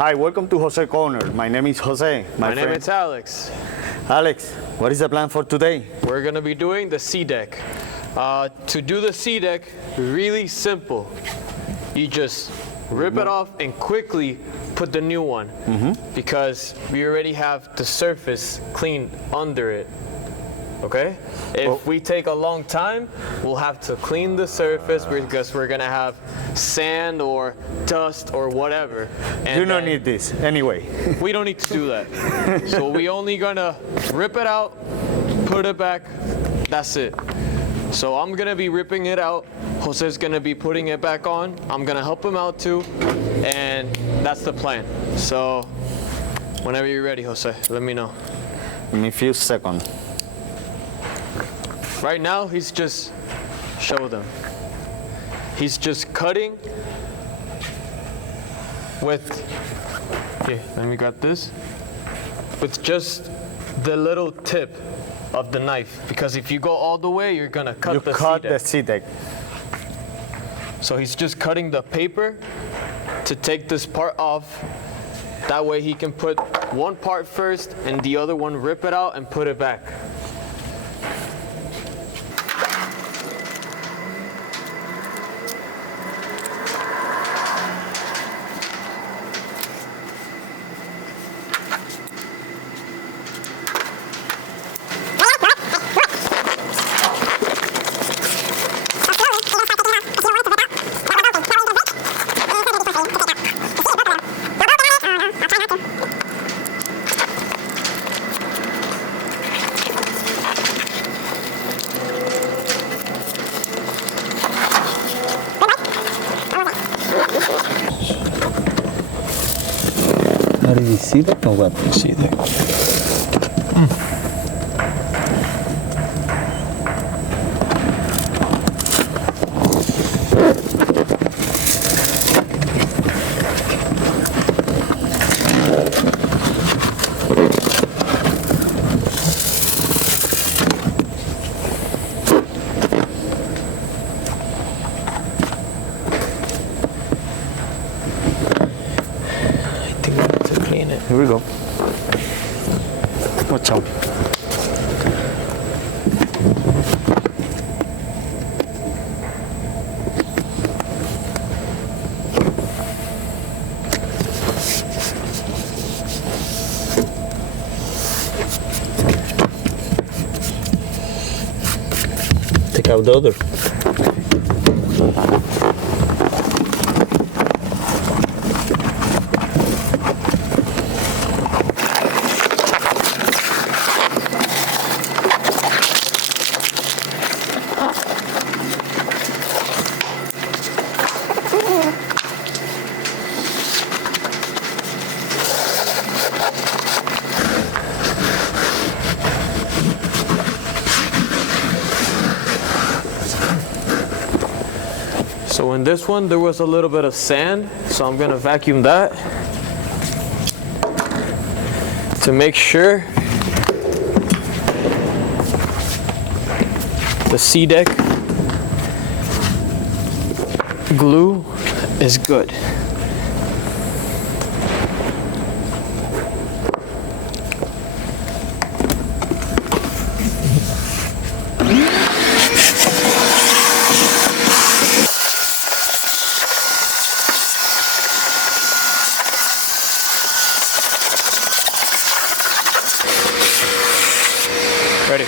Hi, welcome to Jose Corner. My name is Jose. My name is Alex. Alex, what is the plan for today? We're gonna be doing the SeaDek. To do the SeaDek, really simple. You just rip it off and quickly put the new one, because we already have the surface cleaned under it. Okay? If we take a long time, we'll have to clean the surface because we're gonna have sand or dust or whatever. And you don't need this anyway. We don't need to do that. So we only gonna rip it out, put it back, that's it. So I'm gonna be ripping it out, Jose's gonna be putting it back on, I'm gonna help him out too, and that's the plan. So whenever you're ready, Jose, let me know. In a few seconds. Right now, he's just, show them. He's just cutting with, okay, let me grab this, with just the little tip of the knife, because if you go all the way, you're gonna cut the SeaDek. So he's just cutting the paper to take this part off. That way he can put one part first and the other one rip it out and put it back. Are you SeaDek or what? SeaDek. Here we go. Watch out. Take out the other. So in this one, there was a little bit of sand, so I'm gonna vacuum that to make sure the SeaDek glue is good. Ready.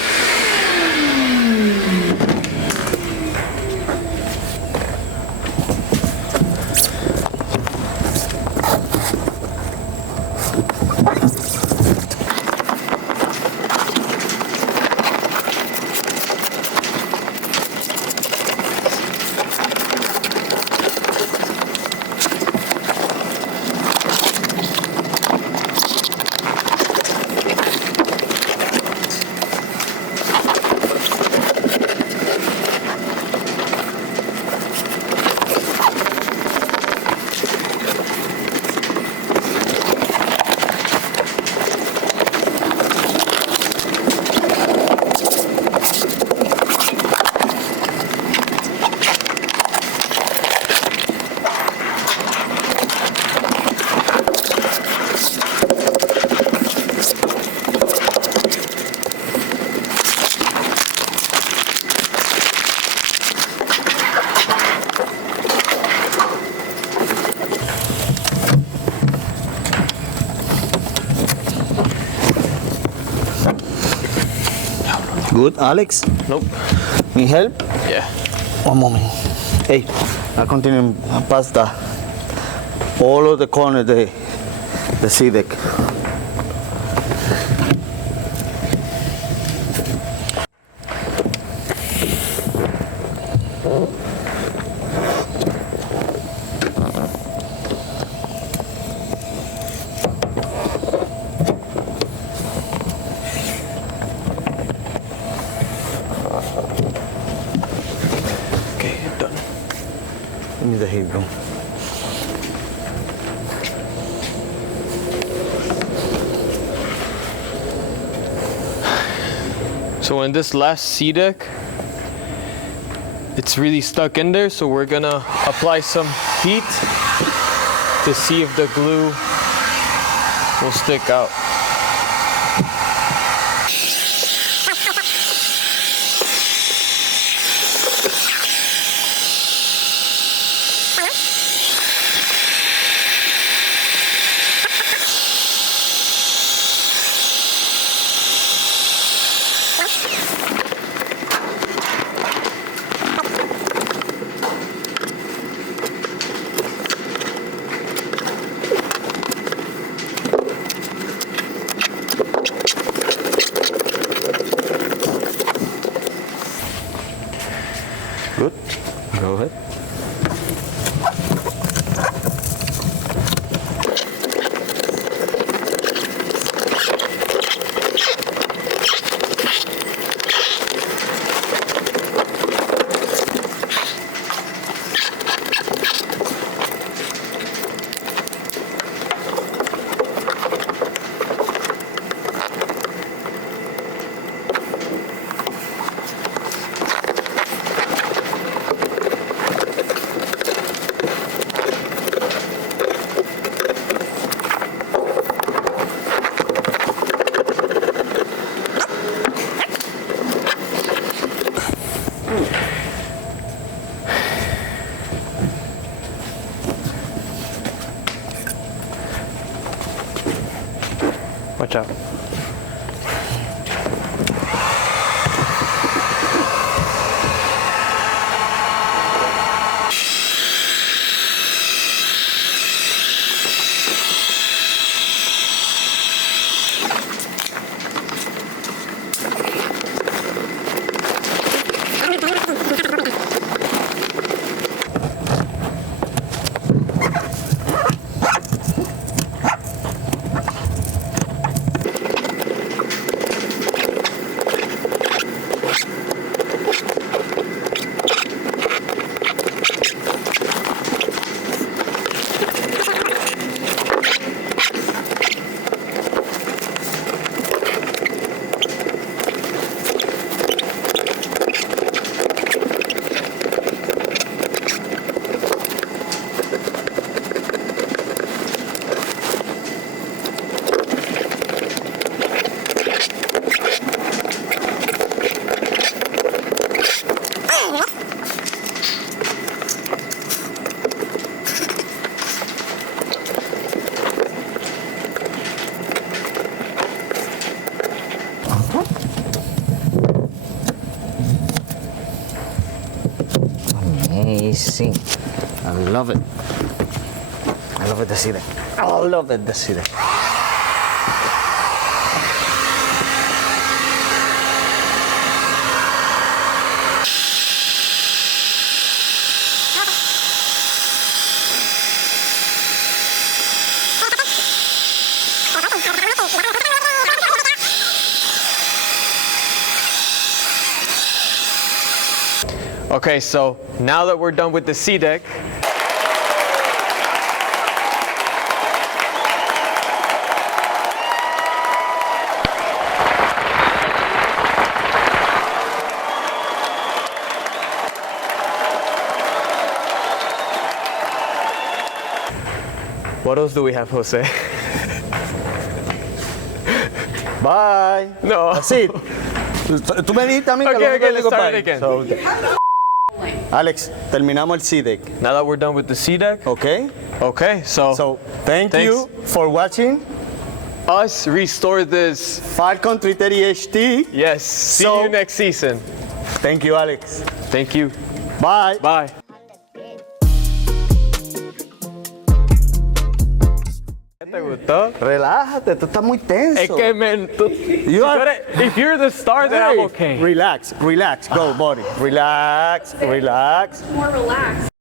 Good, Alex? Nope. Need help? Yeah. One moment. Hey, I continue past the all of the corner the SeaDek. Okay, done. Give me the heat gun. So in this last SeaDek, it's really stuck in there, so we're gonna apply some heat to see if the glue will stick out. Good. Go ahead. Watch out. Amazing. I love it. I love it, the SeaDek. I love it, the SeaDek. Okay, so now that we're done with the SeaDek, what else do we have, Jose? Bye. No. That's it. Tú me dijiste a mí que Okay, lo único okay, let's que digo start bye. it again. So, okay. Alex, terminamos el SeaDek. Now that we're done with the SeaDek, Okay? okay, so So, thank Thanks. you for watching. us restore this. Falcon 330 HT. Yes. See So- you next season. Thank you, Alex. Thank you. Bye. Bye. ¿Te gustó? Relájate, tú estás muy tenso. Es que, man, if you're the star, then I'm okay. Relax, relax. Go, buddy. Relax, relax. More relaxed.